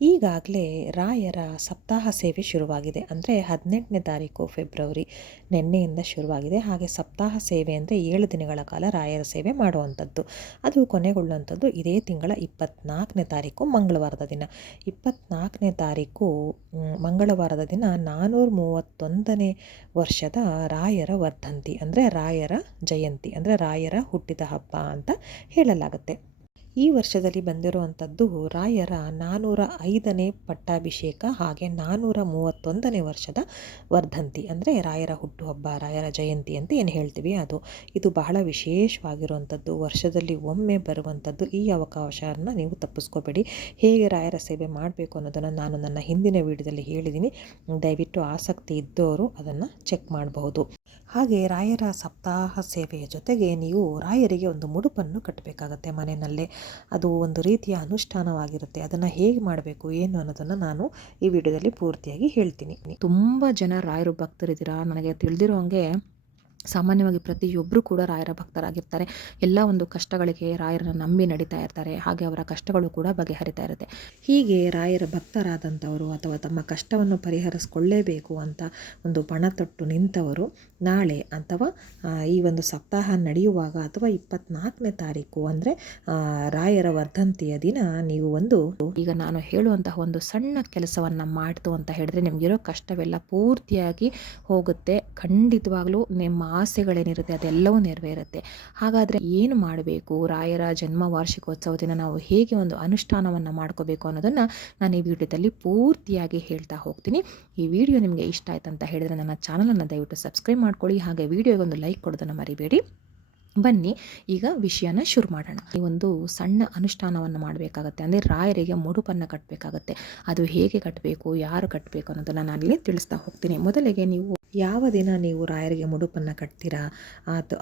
ಈಗಾಗಲೇ ರಾಯರ ಸಪ್ತಾಹ ಸೇವೆ ಶುರುವಾಗಿದೆ. ಅಂದರೆ 18ನೇ ತಾರೀಕು ಫೆಬ್ರವರಿ ನಿನ್ನೆಯಿಂದ ಶುರುವಾಗಿದೆ. ಹಾಗೆ ಸಪ್ತಾಹ ಸೇವೆ ಅಂದರೆ 7 ದಿನಗಳ ಕಾಲ ರಾಯರ ಸೇವೆ ಮಾಡುವಂಥದ್ದು. ಅದು ಕೊನೆಗೊಳ್ಳುವಂಥದ್ದು ಇದೇ ತಿಂಗಳ 24ನೇ ತಾರೀಕು ಮಂಗಳವಾರದ ದಿನ. 24ನೇ ತಾರೀಕು ಮಂಗಳವಾರದ ದಿನ 431ನೇ ವರ್ಷದ ರಾಯರ ವರ್ಧಂತಿ ಅಂದರೆ ರಾಯರ ಜಯಂತಿ ಅಂದರೆ ರಾಯರ ಹುಟ್ಟಿದ ಹಬ್ಬ ಅಂತ ಹೇಳಲಾಗುತ್ತೆ. ಈ ವರ್ಷದಲ್ಲಿ ಬಂದಿರುವಂಥದ್ದು ರಾಯರ 405ನೇ ಪಟ್ಟಾಭಿಷೇಕ ಹಾಗೆ 431ನೇ ವರ್ಷದ ವರ್ಧಂತಿ ಅಂದರೆ ರಾಯರ ಹುಟ್ಟುಹಬ್ಬ, ರಾಯರ ಜಯಂತಿ ಅಂತ ಏನು ಹೇಳ್ತೀವಿ ಅದು. ಇದು ಬಹಳ ವಿಶೇಷವಾಗಿರುವಂಥದ್ದು, ವರ್ಷದಲ್ಲಿ ಒಮ್ಮೆ ಬರುವಂಥದ್ದು. ಈ ಅವಕಾಶವನ್ನು ನೀವು ತಪ್ಪಿಸ್ಕೋಬೇಡಿ. ಹೇಗೆ ರಾಯರ ಸೇವೆ ಮಾಡಬೇಕು ಅನ್ನೋದನ್ನು ನಾನು ನನ್ನ ಹಿಂದಿನ ವಿಡಿಯೋದಲ್ಲಿ ಹೇಳಿದ್ದೀನಿ. ದಯವಿಟ್ಟು ಆಸಕ್ತಿ ಇದ್ದವರು ಅದನ್ನು ಚೆಕ್ ಮಾಡಬಹುದು. ಹಾಗೆ ರಾಯರ ಸಪ್ತಾಹ ಸೇವೆಯ ಜೊತೆಗೆ ನೀವು ರಾಯರಿಗೆ ಒಂದು ಮುಡುಪನ್ನು ಕಟ್ಟಬೇಕಾಗತ್ತೆ ಮನೆಯಲ್ಲೇ. ಅದು ಒಂದು ರೀತಿಯ ಅನುಷ್ಠಾನವಾಗಿರುತ್ತೆ. ಅದನ್ನು ಹೇಗೆ ಮಾಡಬೇಕು ಏನು ಅನ್ನೋದನ್ನು ನಾನು ಈ ವಿಡಿಯೋದಲ್ಲಿ ಪೂರ್ತಿಯಾಗಿ ಹೇಳ್ತೀನಿ. ತುಂಬ ಜನ ರಾಯರು ಭಕ್ತರಿದ್ದೀರಾ. ನನಗೆ ತಿಳಿದಿರೋ ಹಾಗೆ ಸಾಮಾನ್ಯವಾಗಿ ಪ್ರತಿಯೊಬ್ಬರು ಕೂಡ ರಾಯರ ಭಕ್ತರಾಗಿರ್ತಾರೆ. ಎಲ್ಲ ಒಂದು ಕಷ್ಟಗಳಿಗೆ ರಾಯರನ್ನು ನಂಬಿ ನಡೀತಾ ಇರ್ತಾರೆ. ಹಾಗೆ ಅವರ ಕಷ್ಟಗಳು ಕೂಡ ಬಗೆಹರಿತಾ ಇರುತ್ತೆ. ಹೀಗೆ ರಾಯರ ಭಕ್ತರಾದಂಥವರು ಅಥವಾ ತಮ್ಮ ಕಷ್ಟವನ್ನು ಪರಿಹರಿಸ್ಕೊಳ್ಳೇಬೇಕು ಅಂತ ಒಂದು ಪಣತೊಟ್ಟು ನಿಂತವರು ನಾಳೆ ಅಥವಾ ಈ ಒಂದು ಸಪ್ತಾಹ ನಡೆಯುವಾಗ ಅಥವಾ 24ನೇ ತಾರೀಕು ಅಂದರೆ ರಾಯರ ವರ್ಧಂತಿಯ ದಿನ ನೀವು ಈಗ ನಾನು ಹೇಳುವಂತಹ ಒಂದು ಸಣ್ಣ ಕೆಲಸವನ್ನು ಮಾಡ್ತು ಅಂತ ಹೇಳಿದ್ರೆ ನಿಮಗಿರೋ ಕಷ್ಟವೆಲ್ಲ ಪೂರ್ತಿಯಾಗಿ ಹೋಗುತ್ತೆ. ಖಂಡಿತವಾಗ್ಲೂ ನಿಮ್ಮ ಆಸೆಗಳೇನಿರುತ್ತೆ ಅದೆಲ್ಲವೂ ನೆರವೇರುತ್ತೆ. ಹಾಗಾದರೆ ಏನು ಮಾಡಬೇಕು, ರಾಯರ ಜನ್ಮ ವಾರ್ಷಿಕೋತ್ಸವ ದಿನ ನಾವು ಹೇಗೆ ಒಂದು ಅನುಷ್ಠಾನವನ್ನು ಮಾಡ್ಕೋಬೇಕು ಅನ್ನೋದನ್ನು ನಾನು ಈ ವಿಡಿಯೋದಲ್ಲಿ ಪೂರ್ತಿಯಾಗಿ ಹೇಳ್ತಾ ಹೋಗ್ತೀನಿ. ಈ ವಿಡಿಯೋ ನಿಮಗೆ ಇಷ್ಟ ಆಯ್ತು ಅಂತ ಹೇಳಿದರೆ ನನ್ನ ಚಾನಲನ್ನು ದಯವಿಟ್ಟು ಸಬ್ಸ್ಕ್ರೈಬ್ ಮಾಡ್ಕೊಳ್ಳಿ. ಹಾಗೆ ವಿಡಿಯೋಗೆ ಒಂದು ಲೈಕ್ ಕೊಡೋದನ್ನು ಮರಿಬೇಡಿ. ಬನ್ನಿ ಈಗ ವಿಷಯನ ಶುರು ಮಾಡೋಣ. ಈ ಒಂದು ಸಣ್ಣ ಅನುಷ್ಠಾನವನ್ನು ಮಾಡಬೇಕಾಗತ್ತೆ. ಅಂದರೆ ರಾಯರಿಗೆ ಮುಡುಪನ್ನು ಕಟ್ಟಬೇಕಾಗತ್ತೆ. ಅದು ಹೇಗೆ ಕಟ್ಟಬೇಕು, ಯಾರು ಕಟ್ಟಬೇಕು ಅನ್ನೋದನ್ನು ನಾನಿಲ್ಲಿ ತಿಳಿಸ್ತಾ ಹೋಗ್ತೀನಿ. ಮೊದಲಿಗೆ ನೀವು ಯಾವ ದಿನ ನೀವು ರಾಯರಿಗೆ ಮುಡುಪನ್ನು ಕಟ್ತೀರಾ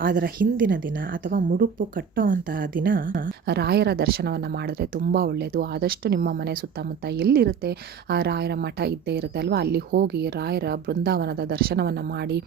ಅದರ ಹಿಂದಿನ ದಿನ ಅಥವಾ ಮುಡುಪು ಕಟ್ಟುವಂತಹ ದಿನ ರಾಯರ ದರ್ಶನವನ್ನು ಮಾಡಿದ್ರೆ ತುಂಬ ಒಳ್ಳೆಯದು. ಆದಷ್ಟು ನಿಮ್ಮ ಮನೆ ಸುತ್ತಮುತ್ತ ಎಲ್ಲಿರುತ್ತೆ ಆ ರಾಯರ ಮಠ ಇದ್ದೇ ಇರುತ್ತೆ ಅಲ್ವಾ, ಅಲ್ಲಿ ಹೋಗಿ ರಾಯರ ಬೃಂದಾವನದ ದರ್ಶನವನ್ನು ಮಾಡಿ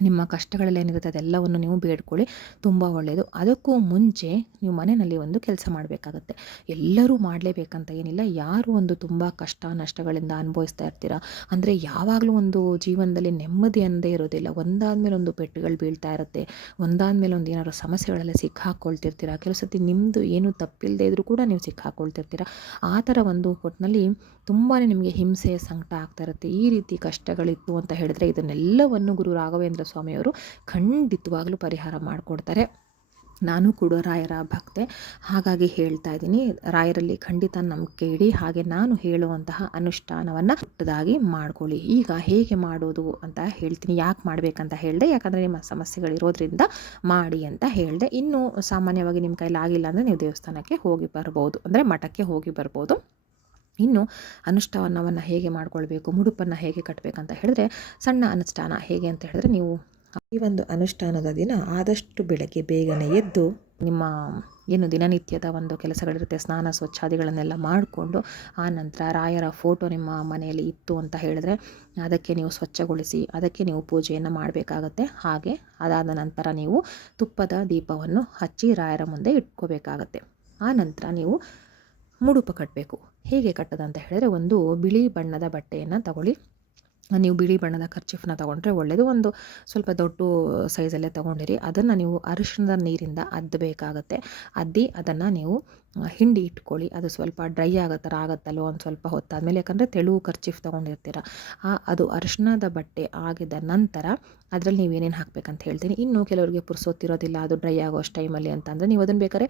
ನಿಮ್ಮ ಕಷ್ಟಗಳಲ್ಲಿ ಏನಿರುತ್ತೆ ಅದೆಲ್ಲವನ್ನು ನೀವು ಬೇಡ್ಕೊಳ್ಳಿ, ತುಂಬ ಒಳ್ಳೆಯದು. ಅದಕ್ಕೂ ಮುಂಚೆ ನೀವು ಮನೆಯಲ್ಲಿ ಒಂದು ಕೆಲಸ ಮಾಡಬೇಕಾಗತ್ತೆ. ಎಲ್ಲರೂ ಮಾಡಲೇಬೇಕಂತ ಏನಿಲ್ಲ. ಯಾರು ಒಂದು ತುಂಬ ಕಷ್ಟ ನಷ್ಟಗಳಿಂದ ಅನುಭವಿಸ್ತಾ ಇರ್ತೀರಾ, ಅಂದರೆ ಯಾವಾಗಲೂ ಒಂದು ಜೀವನದಲ್ಲಿ ನೆಮ್ಮದಿ ಅನ್ನದೇ ಇರೋದಿಲ್ಲ. ಒಂದಾದ್ಮೇಲೆ ಒಂದು ಪೆಟ್ಟುಗಳು ಬೀಳ್ತಾ ಇರುತ್ತೆ, ಒಂದಾದ್ಮೇಲೆ ಒಂದು ಏನಾದ್ರು ಸಮಸ್ಯೆಗಳಲ್ಲಿ ಸಿಕ್ಕಾಕೊಳ್ತಿರ್ತೀರ. ಕೆಲವು ಸತಿ ನಿಮ್ಮದು ಏನು ತಪ್ಪಿಲ್ಲದೆ ಇದ್ರೂ ಕೂಡ ನೀವು ಸಿಕ್ಕಾಕೊಳ್ತಿರ್ತೀರ. ಆ ಥರ ಒಂದು ಹೊತ್ತಿನಲ್ಲಿ ತುಂಬಾ ನಿಮಗೆ ಹಿಂಸೆ ಸಂಕಟ ಆಗ್ತಾ ಇರುತ್ತೆ. ಈ ರೀತಿ ಕಷ್ಟಗಳಿತ್ತು ಅಂತ ಹೇಳಿದ್ರೆ ಇದನ್ನೆಲ್ಲವನ್ನು ಗುರು ರಾಘವೇಂದ್ರ ಸ್ವಾಮಿಯವರು ಖಂಡಿತವಾಗ್ಲೂ ಪರಿಹಾರ ಮಾಡಿಕೊಡ್ತಾರೆ. ನಾನು ಕೂಡ ರಾಯರ ಭಕ್ತೆ, ಹಾಗಾಗಿ ಹೇಳ್ತಾ ಇದ್ದೀನಿ. ರಾಯರಲ್ಲಿ ಖಂಡಿತ ನಂಬಿಕೆ ಇಡಿ. ಹಾಗೆ ನಾನು ಹೇಳುವಂತಹ ಅನುಷ್ಠಾನವನ್ನು ಪುಟ್ಟದಾಗಿ ಮಾಡ್ಕೊಳ್ಳಿ. ಈಗ ಹೇಗೆ ಮಾಡೋದು ಅಂತ ಹೇಳ್ತೀನಿ. ಯಾಕೆ ಮಾಡಬೇಕಂತ ಹೇಳಿದೆ, ಯಾಕಂದರೆ ನಿಮ್ಮ ಸಮಸ್ಯೆಗಳಿರೋದ್ರಿಂದ ಮಾಡಿ ಅಂತ ಹೇಳಿದೆ. ಇನ್ನು ಸಾಮಾನ್ಯವಾಗಿ ನಿಮ್ಮ ಕೈಲಿ ಆಗಿಲ್ಲ ಅಂದರೆ ನೀವು ದೇವಸ್ಥಾನಕ್ಕೆ ಹೋಗಿ ಬರ್ಬೋದು, ಅಂದರೆ ಮಠಕ್ಕೆ ಹೋಗಿ ಬರ್ಬೋದು. ಇನ್ನು ಅನುಷ್ಠಾನವನ್ನು ಹೇಗೆ ಮಾಡ್ಕೊಳ್ಬೇಕು, ಮುಡುಪನ್ನು ಹೇಗೆ ಕಟ್ಟಬೇಕಂತ ಹೇಳಿದ್ರೆ ಸಣ್ಣ ಅನುಷ್ಠಾನ ಹೇಗೆ ಅಂತ ಹೇಳಿದ್ರೆ, ನೀವು ಈ ಒಂದು ಅನುಷ್ಠಾನದ ದಿನ ಆದಷ್ಟು ಬೆಳಗ್ಗೆ ಬೇಗನೆ ಎದ್ದು ನಿಮ್ಮ ಏನು ದಿನನಿತ್ಯದ ಒಂದು ಕೆಲಸಗಳಿರುತ್ತೆ, ಸ್ನಾನ ಸ್ವಚ್ಛಾದಿಗಳನ್ನೆಲ್ಲ ಮಾಡಿಕೊಂಡು ಆ ನಂತರ ರಾಯರ ಫೋಟೋ ನಿಮ್ಮ ಮನೆಯಲ್ಲಿ ಇತ್ತು ಅಂತ ಹೇಳಿದ್ರೆ ಅದಕ್ಕೆ ನೀವು ಸ್ವಚ್ಛಗೊಳಿಸಿ ಅದಕ್ಕೆ ನೀವು ಪೂಜೆಯನ್ನು ಮಾಡಬೇಕಾಗತ್ತೆ. ಹಾಗೆ ಅದಾದ ನಂತರ ನೀವು ತುಪ್ಪದ ದೀಪವನ್ನು ಹಚ್ಚಿ ರಾಯರ ಮುಂದೆ ಇಟ್ಕೋಬೇಕಾಗತ್ತೆ. ಆ ನಂತರ ನೀವು ಮುಡುಪು ಕಟ್ಟಬೇಕು. ಹೇಗೆ ಕಟ್ಟೋದಂತ ಹೇಳಿದ್ರೆ, ಒಂದು ಬಿಳಿ ಬಣ್ಣದ ಬಟ್ಟೆಯನ್ನು ತಗೊಳ್ಳಿ. ನೀವು ಬಿಳಿ ಬಣ್ಣದ ಕರ್ಚಿಫ್ನ ತೊಗೊಂಡ್ರೆ ಒಳ್ಳೆಯದು. ಒಂದು ಸ್ವಲ್ಪ ದೊಡ್ಡ ಸೈಜಲ್ಲೇ ತೊಗೊಂಡಿರಿ. ಅದನ್ನು ನೀವು ಅರಿಶಿಣದ ನೀರಿಂದ ಅದ್ದಬೇಕಾಗತ್ತೆ. ಅದ್ದಿ ಅದನ್ನು ನೀವು ಹಿಂಡಿ ಇಟ್ಕೊಳ್ಳಿ. ಅದು ಸ್ವಲ್ಪ ಡ್ರೈ ಆಗೋ ಥರ ಆಗುತ್ತಲ್ವ ಒಂದು ಸ್ವಲ್ಪ ಹೊತ್ತಾದಮೇಲೆ, ಯಾಕಂದರೆ ತೆಳು ಕರ್ಚಿಫ್ ತೊಗೊಂಡಿರ್ತೀರ. ಅದು ಅರಿಶಿಣದ ಬಟ್ಟೆ ಆಗಿದ ನಂತರ ಅದರಲ್ಲಿ ನೀವೇನೇನು ಹಾಕಬೇಕಂತ ಹೇಳ್ತೀನಿ. ಇನ್ನು ಕೆಲವರಿಗೆ ಪುರ್ಸೊತ್ತಿರೋದಿಲ್ಲ ಅದು ಡ್ರೈ ಆಗೋ ಅಷ್ಟು ಟೈಮಲ್ಲಿ ಅಂತಂದರೆ ನೀವು ಅದನ್ನು ಬೇಕಾದ್ರೆ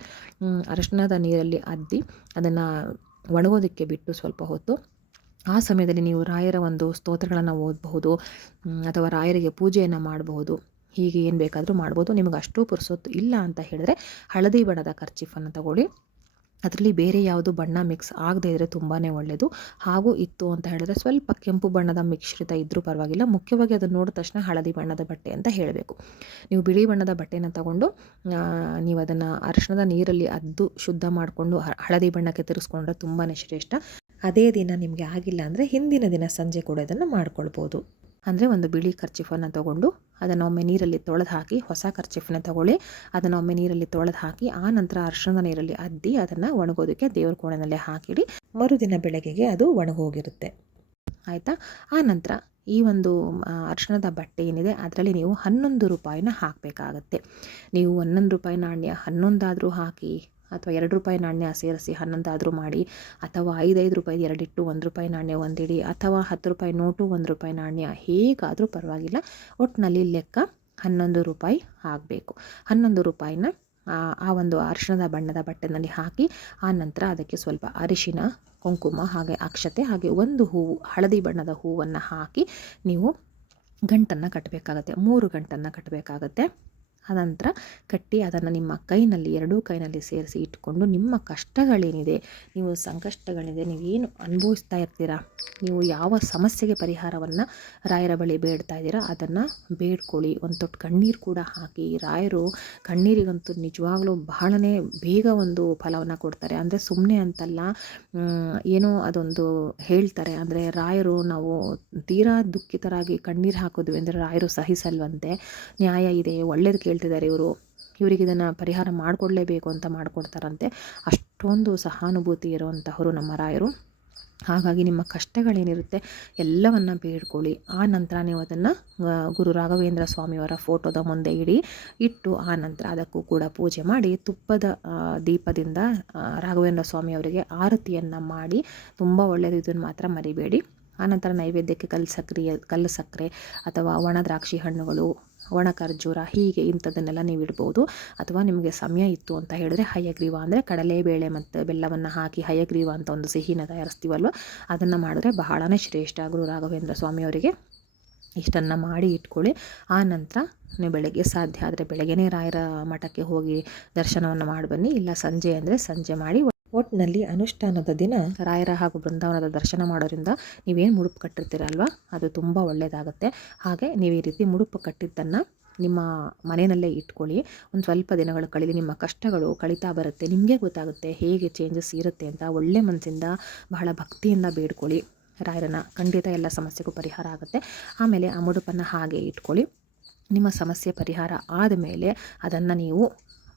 ಅರಿಶಿಣದ ನೀರಲ್ಲಿ ಅದ್ದಿ ಅದನ್ನು ಒಣಗೋದಕ್ಕೆ ಬಿಟ್ಟು ಸ್ವಲ್ಪ ಹೊತ್ತು ಆ ಸಮಯದಲ್ಲಿ ನೀವು ರಾಯರ ಒಂದು ಸ್ತೋತ್ರಗಳನ್ನು ಓದಬಹುದು ಅಥವಾ ರಾಯರಿಗೆ ಪೂಜೆಯನ್ನು ಮಾಡಬಹುದು. ಹೀಗೆ ಏನು ಬೇಕಾದರೂ ಮಾಡ್ಬೋದು. ನಿಮಗೆ ಅಷ್ಟು ಪುರ್ಸೊತ್ತು ಇಲ್ಲ ಅಂತ ಹೇಳಿದ್ರೆ ಹಳದಿ ಬಣ್ಣದ ಕರ್ಚಿಫನ್ನು ತಗೊಳ್ಳಿ. ಅದರಲ್ಲಿ ಬೇರೆ ಯಾವುದು ಬಣ್ಣ ಮಿಕ್ಸ್ ಆಗದೇ ಇದ್ದರೆ ತುಂಬಾ ಒಳ್ಳೆಯದು. ಹಾಗೂ ಇತ್ತು ಅಂತ ಹೇಳಿದ್ರೆ ಸ್ವಲ್ಪ ಕೆಂಪು ಬಣ್ಣದ ಮಿಶ್ರಿತ ಇದ್ದರೂ ಪರವಾಗಿಲ್ಲ. ಮುಖ್ಯವಾಗಿ ಅದನ್ನು ನೋಡಿದ ತಕ್ಷಣ ಹಳದಿ ಬಣ್ಣದ ಬಟ್ಟೆ ಅಂತ ಹೇಳಬೇಕು. ನೀವು ಬಿಳಿ ಬಣ್ಣದ ಬಟ್ಟೆನ ತಗೊಂಡು ನೀವು ಅದನ್ನು ಅರಿಶಿಣದ ನೀರಲ್ಲಿ ಅದ್ದು ಶುದ್ಧ ಮಾಡಿಕೊಂಡು ಹಳದಿ ಬಣ್ಣಕ್ಕೆ ತಿರ್ಸ್ಕೊಂಡ್ರೆ ತುಂಬಾ ಶ್ರೇಷ್ಠ. ಅದೇ ದಿನ ನಿಮಗೆ ಆಗಿಲ್ಲ ಅಂದರೆ ಹಿಂದಿನ ದಿನ ಸಂಜೆ ಕೂಡ ಇದನ್ನು ಮಾಡ್ಕೊಳ್ಬೋದು. ಅಂದರೆ ಒಂದು ಬಿಳಿ ಕರ್ಚಿಫನ್ನು ತೊಗೊಂಡು ಅದನ್ನು ಒಮ್ಮೆ ನೀರಲ್ಲಿ ತೊಳೆದು ಹಾಕಿ, ಹೊಸ ಕರ್ಚಿಫನ್ನ ತಗೊಳ್ಳಿ, ಅದನ್ನು ಒಮ್ಮೆ ನೀರಲ್ಲಿ ತೊಳೆದು ಹಾಕಿ, ಆ ನಂತರ ಅರಿಶಿಣದ ನೀರಲ್ಲಿ ಅದ್ದಿ ಅದನ್ನು ಒಣಗೋದಕ್ಕೆ ದೇವ್ರ ಕೋಣೆನಲ್ಲೇ ಹಾಕಿಡಿ. ಮರುದಿನ ಬೆಳಗ್ಗೆಗೆ ಅದು ಒಣಗೋಗಿರುತ್ತೆ. ಆಯಿತಾ? ಆ ನಂತರ ಈ ಒಂದು ಅರಿಶಿಣದ ಬಟ್ಟೆ ಏನಿದೆ ಅದರಲ್ಲಿ ನೀವು 11 ರೂಪಾಯಿನ ಹಾಕಬೇಕಾಗತ್ತೆ. ನೀವು 11 ರೂಪಾಯಿ ನಾಣ್ಯ 11 ಹಾಕಿ, ಅಥವಾ 2 ರೂಪಾಯಿ ನಾಣ್ಯ ಸೇರಿಸಿ 11 ಮಾಡಿ, ಅಥವಾ 5 ರೂಪಾಯಿ 2 ಇಟ್ಟು 1 ರೂಪಾಯಿ ನಾಣ್ಯ 1 ಇಡಿ, ಅಥವಾ 10 ರೂಪಾಯಿ ನೋಟು 1 ರೂಪಾಯಿ ನಾಣ್ಯ, ಹೇಗಾದರೂ ಪರವಾಗಿಲ್ಲ. ಒಟ್ಟಿನಲ್ಲಿ ಲೆಕ್ಕ 11 ರೂಪಾಯಿ ಆಗಬೇಕು. 11 ರೂಪಾಯಿನ ಆ ಒಂದು ಅರಿಶಿಣದ ಬಣ್ಣದ ಬಟ್ಟೆನಲ್ಲಿ ಹಾಕಿ, ಆ ನಂತರ ಅದಕ್ಕೆ ಸ್ವಲ್ಪ ಅರಿಶಿನ, ಕುಂಕುಮ, ಹಾಗೆ ಅಕ್ಷತೆ, ಹಾಗೆ ಒಂದು ಹೂವು, ಹಳದಿ ಬಣ್ಣದ ಹೂವನ್ನು ಹಾಕಿ ನೀವು ಗಂಟನ್ನು ಕಟ್ಟಬೇಕಾಗತ್ತೆ. 3 ಗಂಟನ್ನು ಕಟ್ಟಬೇಕಾಗತ್ತೆ. ಅನಂತರ ಕಟ್ಟಿ ಅದನ್ನು ನಿಮ್ಮ ಕೈನಲ್ಲಿ, ಎರಡೂ ಕೈನಲ್ಲಿ ಸೇರಿಸಿ ಇಟ್ಕೊಂಡು ನಿಮ್ಮ ಕಷ್ಟಗಳೇನಿದೆ, ನೀವು ಸಂಕಷ್ಟಗಳಿದೆ, ನೀವೇನು ಅನುಭವಿಸ್ತಾ ಇರ್ತೀರಾ, ನೀವು ಯಾವ ಸಮಸ್ಯೆಗೆ ಪರಿಹಾರವನ್ನು ರಾಯರ ಬಳಿ ಬೇಡ್ತಾ ಇದ್ದೀರಾ ಅದನ್ನು ಬೇಡ್ಕೊಳ್ಳಿ. ಒಂದು ತೊಟ್ಟು ಕಣ್ಣೀರು ಕೂಡ ಹಾಕಿ. ರಾಯರು ಕಣ್ಣೀರಿಗಂತೂ ನಿಜವಾಗ್ಲೂ ಬಹಳನೇ ಬೇಗ ಒಂದು ಫಲವನ್ನು ಕೊಡ್ತಾರೆ. ಅಂದರೆ ಸುಮ್ಮನೆ ಅಂತಲ್ಲ, ಏನೋ ಅದೊಂದು ಹೇಳ್ತಾರೆ. ಅಂದರೆ ರಾಯರು ನಾವು ತೀರಾ ದುಃಖಿತರಾಗಿ ಕಣ್ಣೀರು ಹಾಕಿದ್ವಿ ಅಂದರೆ ರಾಯರು ಸಹಿಸಲ್ವಂತೆ. ನ್ಯಾಯ ಇದೆ, ಒಳ್ಳೇದು ಕೇಳ್ತಿದ್ದಾರೆ ಇವರು, ಇವರಿಗೆ ಇದನ್ನು ಪರಿಹಾರ ಮಾಡಿಕೊಡ್ಲೇಬೇಕು ಅಂತ ಮಾಡಿಕೊಡ್ತಾರಂತೆ. ಅಷ್ಟೊಂದು ಸಹಾನುಭೂತಿ ಇರುವಂತಹವರು ನಮ್ಮ ರಾಯರು. ಹಾಗಾಗಿ ನಿಮ್ಮ ಕಷ್ಟಗಳೇನಿರುತ್ತೆ ಎಲ್ಲವನ್ನು ಬೇಡ್ಕೊಳ್ಳಿ. ಆ ನಂತರ ನೀವು ಅದನ್ನು ಗುರು ರಾಘವೇಂದ್ರ ಸ್ವಾಮಿಯವರ ಫೋಟೋದ ಮುಂದೆ ಇಟ್ಟು ಆ ನಂತರ ಅದಕ್ಕೂ ಕೂಡ ಪೂಜೆ ಮಾಡಿ, ತುಪ್ಪದ ದೀಪದಿಂದ ರಾಘವೇಂದ್ರ ಸ್ವಾಮಿಯವರಿಗೆ ಆರತಿಯನ್ನು ಮಾಡಿ, ತುಂಬ ಒಳ್ಳೆಯದು, ಇದನ್ನು ಮಾತ್ರ ಮರಿಬೇಡಿ. ಆನಂತರ ನೈವೇದ್ಯಕ್ಕೆ ಕಲ್ಲು ಸಕ್ಕರೆ ಅಥವಾ ಒಣ ದ್ರಾಕ್ಷಿ ಹಣ್ಣುಗಳು, ಒಣ ಖರ್ಜೂರ, ಹೀಗೆ ಇಂಥದ್ದನ್ನೆಲ್ಲ ನೀವು ಇಡ್ಬೋದು. ಅಥವಾ ನಿಮಗೆ ಸಮಯ ಇತ್ತು ಅಂತ ಹೇಳಿದ್ರೆ ಹಯಗ್ರೀವ, ಅಂದರೆ ಕಡಲೆಬೇಳೆ ಮತ್ತು ಬೆಲ್ಲವನ್ನು ಹಾಕಿ ಹಯಗ್ರೀವ ಅಂತ ಒಂದು ಸಿಹಿನ ತಯಾರಿಸ್ತೀವಲ್ವ, ಅದನ್ನು ಮಾಡಿದ್ರೆ ಬಹಳನೇ ಶ್ರೇಷ್ಠ. ಗುರು ರಾಘವೇಂದ್ರ ಸ್ವಾಮಿಯವರಿಗೆ ಇಷ್ಟನ್ನು ಮಾಡಿ ಇಟ್ಕೊಳ್ಳಿ. ಆ ನಂತರ ನೀವು ಬೆಳಗ್ಗೆ ಸಾಧ್ಯ ಆದರೆ ಬೆಳಗ್ಗೆನೇ ರಾಯರ ಮಠಕ್ಕೆ ಹೋಗಿ ದರ್ಶನವನ್ನು ಮಾಡಿ ಬನ್ನಿ. ಇಲ್ಲ ಸಂಜೆ ಅಂದರೆ ಸಂಜೆ ಮಾಡಿ. ಒಟ್ಟಿನಲ್ಲಿ ಅನುಷ್ಠಾನದ ದಿನ ರಾಯರ ಹಾಗೂ ಬೃಂದಾವನದ ದರ್ಶನ ಮಾಡೋದ್ರಿಂದ ನೀವೇನು ಮುಡುಪು ಕಟ್ಟಿರ್ತೀರಲ್ವ ಅದು ತುಂಬ ಒಳ್ಳೆಯದಾಗುತ್ತೆ. ಹಾಗೆ ನೀವು ಈ ರೀತಿ ಮುಡುಪು ಕಟ್ಟಿದ್ದನ್ನು ನಿಮ್ಮ ಮನೆಯಲ್ಲೇ ಇಟ್ಕೊಳ್ಳಿ. ಒಂದು ಸ್ವಲ್ಪ ದಿನಗಳು ಕಳೀಲಿ, ನಿಮ್ಮ ಕಷ್ಟಗಳು ಕಳೀತಾ ಬರುತ್ತೆ. ನಿಮಗೆ ಗೊತ್ತಾಗುತ್ತೆ ಹೇಗೆ ಚೇಂಜಸ್ ಇರುತ್ತೆ ಅಂತ. ಒಳ್ಳೆ ಮನಸ್ಸಿಂದ ಬಹಳ ಭಕ್ತಿಯಿಂದ ಬೇಡ್ಕೊಳ್ಳಿ ರಾಯರನ್ನ, ಖಂಡಿತ ಎಲ್ಲ ಸಮಸ್ಯೆಗೂ ಪರಿಹಾರ ಆಗುತ್ತೆ. ಆಮೇಲೆ ಆ ಮುಡುಪನ್ನು ಹಾಗೆ ಇಟ್ಕೊಳ್ಳಿ. ನಿಮ್ಮ ಸಮಸ್ಯೆ ಪರಿಹಾರ ಆದಮೇಲೆ ಅದನ್ನು ನೀವು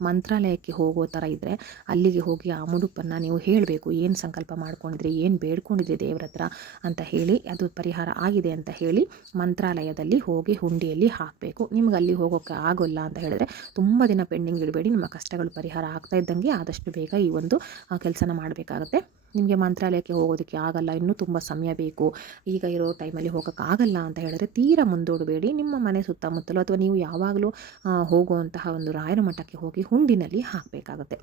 ಮಂತ್ರಾಲಯಕ್ಕೆ ಹೋಗೋ ಥರ ಇದ್ದರೆ ಅಲ್ಲಿಗೆ ಹೋಗಿ ಆ ಮುಡುಪನ್ನು ನೀವು ಹೇಳಬೇಕು. ಏನು ಸಂಕಲ್ಪ ಮಾಡ್ಕೊಂಡಿದ್ರಿ, ಏನು ಬೇಡ್ಕೊಂಡಿದ್ರಿ ದೇವ್ರ ಹತ್ರ ಅಂತ ಹೇಳಿ, ಅದು ಪರಿಹಾರ ಆಗಿದೆ ಅಂತ ಹೇಳಿ ಮಂತ್ರಾಲಯದಲ್ಲಿ ಹೋಗಿ ಹುಂಡಿಯಲ್ಲಿ ಹಾಕಬೇಕು. ನಿಮ್ಗೆ ಅಲ್ಲಿ ಹೋಗೋಕ್ಕೆ ಆಗೋಲ್ಲ ಅಂತ ಹೇಳಿದ್ರೆ ತುಂಬ ದಿನ ಪೆಂಡಿಂಗ್ ಇಡಬೇಡಿ. ನಿಮ್ಮ ಕಷ್ಟಗಳು ಪರಿಹಾರ ಆಗ್ತಾ ಇದ್ದಂಗೆ ಆದಷ್ಟು ಬೇಗ ಈ ಒಂದು ಕೆಲಸನ ಮಾಡಬೇಕಾಗತ್ತೆ. ನಿಮಗೆ ಮಂತ್ರಾಲಯಕ್ಕೆ ಹೋಗೋದಕ್ಕೆ ಆಗಲ್ಲ, ಇನ್ನೂ ತುಂಬ ಸಮಯ ಬೇಕು, ಈಗ ಇರೋ ಟೈಮಲ್ಲಿ ಹೋಗೋಕ್ಕಾಗಲ್ಲ ಅಂತ ಹೇಳಿದ್ರೆ ತೀರಾ ಮುಂದೂಡಬೇಡಿ. ನಿಮ್ಮ ಮನೆ ಸುತ್ತಮುತ್ತಲು ಅಥವಾ ನೀವು ಯಾವಾಗಲೂ ಹೋಗುವಂತಹ ಒಂದು ರಾಯರ ಮಠಕ್ಕೆ ಹೋಗಿ ಹುಂಡಿನಲ್ಲಿ ಹಾಕಬೇಕಾಗತ್ತೆ.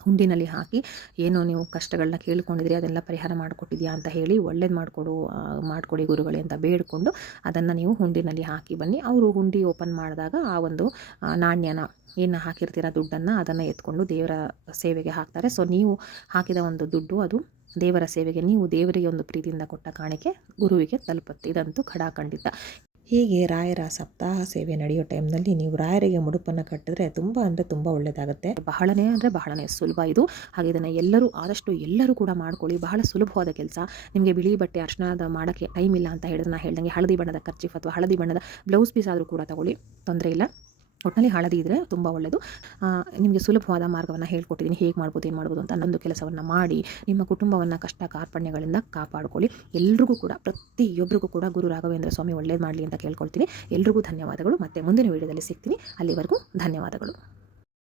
ಹುಂಡಿನಲ್ಲಿ ಹಾಕಿ, ಏನೋ ನೀವು ಕಷ್ಟಗಳನ್ನ ಕೇಳ್ಕೊಂಡಿದ್ರಿ ಅದೆಲ್ಲ ಪರಿಹಾರ ಮಾಡಿಕೊಟ್ಟಿದ್ಯಾ ಅಂತ ಹೇಳಿ, ಒಳ್ಳೇದು ಮಾಡಿಕೊಡಿ ಗುರುಗಳೇ ಅಂತ ಬೇಡಿಕೊಂಡು ಅದನ್ನು ನೀವು ಹುಂಡಿನಲ್ಲಿ ಹಾಕಿ ಬನ್ನಿ. ಅವರು ಹುಂಡಿ ಓಪನ್ ಮಾಡಿದಾಗ ಆ ಒಂದು ನಾಣ್ಯನ ಏನು ಹಾಕಿರ್ತೀರ ದುಡ್ಡನ್ನು ಅದನ್ನು ಎತ್ಕೊಂಡು ದೇವರ ಸೇವೆಗೆ ಹಾಕ್ತಾರೆ. ಸೊ ನೀವು ಹಾಕಿದ ಒಂದು ದುಡ್ಡು ಅದು ದೇವರ ಸೇವೆಗೆ, ನೀವು ದೇವರಿಗೆ ಒಂದು ಪ್ರೀತಿಯಿಂದ ಕೊಟ್ಟ ಕಾಣಿಕೆ ಗುರುವಿಗೆ ತಲುಪುತ್ತೆ. ಇದಂತೂ ಖಡಾಖಂಡಿತ. ಹೀಗೆ ರಾಯರ ಸಪ್ತಾಹ ಸೇವೆ ನಡೆಯೋ ಟೈಮ್ನಲ್ಲಿ ನೀವು ರಾಯರಿಗೆ ಮುಡುಪನ್ನು ಕಟ್ಟಿದ್ರೆ ತುಂಬ ಒಳ್ಳೆಯದಾಗುತ್ತೆ. ಬಹಳನೇ ಸುಲಭ ಇದು. ಹಾಗೆ ಇದನ್ನು ಆದಷ್ಟು ಎಲ್ಲರೂ ಕೂಡ ಮಾಡ್ಕೊಳ್ಳಿ. ಬಹಳ ಸುಲಭವಾದ ಕೆಲಸ. ನಿಮಗೆ ಬಿಳಿ ಬಟ್ಟೆ ಅರ್ಶನದ ಮಾಡೋಕ್ಕೆ ಟೈಮ್ ಇಲ್ಲ ಅಂತ ಹೇಳಿದ್ರೆ ನಾನು ಹೇಳ್ದಂಗೆ ಹಳದಿ ಬಣ್ಣದ ಕರ್ಚೀಫ್ ಅಥವಾ ಹಳದಿ ಬಣ್ಣದ ಬ್ಲೌಸ್ ಪೀಸ್ ಆದರೂ ಕೂಡ ತಗೊಳ್ಳಿ, ತೊಂದರೆ ಇಲ್ಲ. ಒಟ್ಟಿನಲ್ಲಿ ಹಳದಿ ಇದ್ದರೆ ತುಂಬ ಒಳ್ಳೆಯದು. ನಿಮಗೆ ಸುಲಭವಾದ ಮಾರ್ಗವನ್ನು ಹೇಳ್ಕೊಟ್ಟಿದ್ದೀನಿ, ಹೇಗೆ ಮಾಡ್ಬೋದು ಏನು ಮಾಡ್ಬೋದು ಅಂತ. ನನ್ನೊಂದು ಕೆಲಸವನ್ನು ಮಾಡಿ ನಿಮ್ಮ ಕುಟುಂಬವನ್ನು ಕಷ್ಟ ಕಾರ್ಪಣ್ಯಗಳಿಂದ ಕಾಪಾಡಿಕೊಳ್ಳಿ. ಎಲ್ರಿಗೂ ಕೂಡ, ಪ್ರತಿಯೊಬ್ಬರಿಗೂ ಕೂಡ ಗುರು ರಾಘವೇಂದ್ರ ಸ್ವಾಮಿ ಒಳ್ಳೇದು ಮಾಡಲಿ ಅಂತ ಕೇಳ್ಕೊಳ್ತೀನಿ. ಎಲ್ರಿಗೂ ಧನ್ಯವಾದಗಳು. ಮತ್ತೆ ಮುಂದಿನ ವಿಡಿಯೋದಲ್ಲಿ ಸಿಗ್ತೀನಿ. ಅಲ್ಲಿವರೆಗೂ ಧನ್ಯವಾದಗಳು.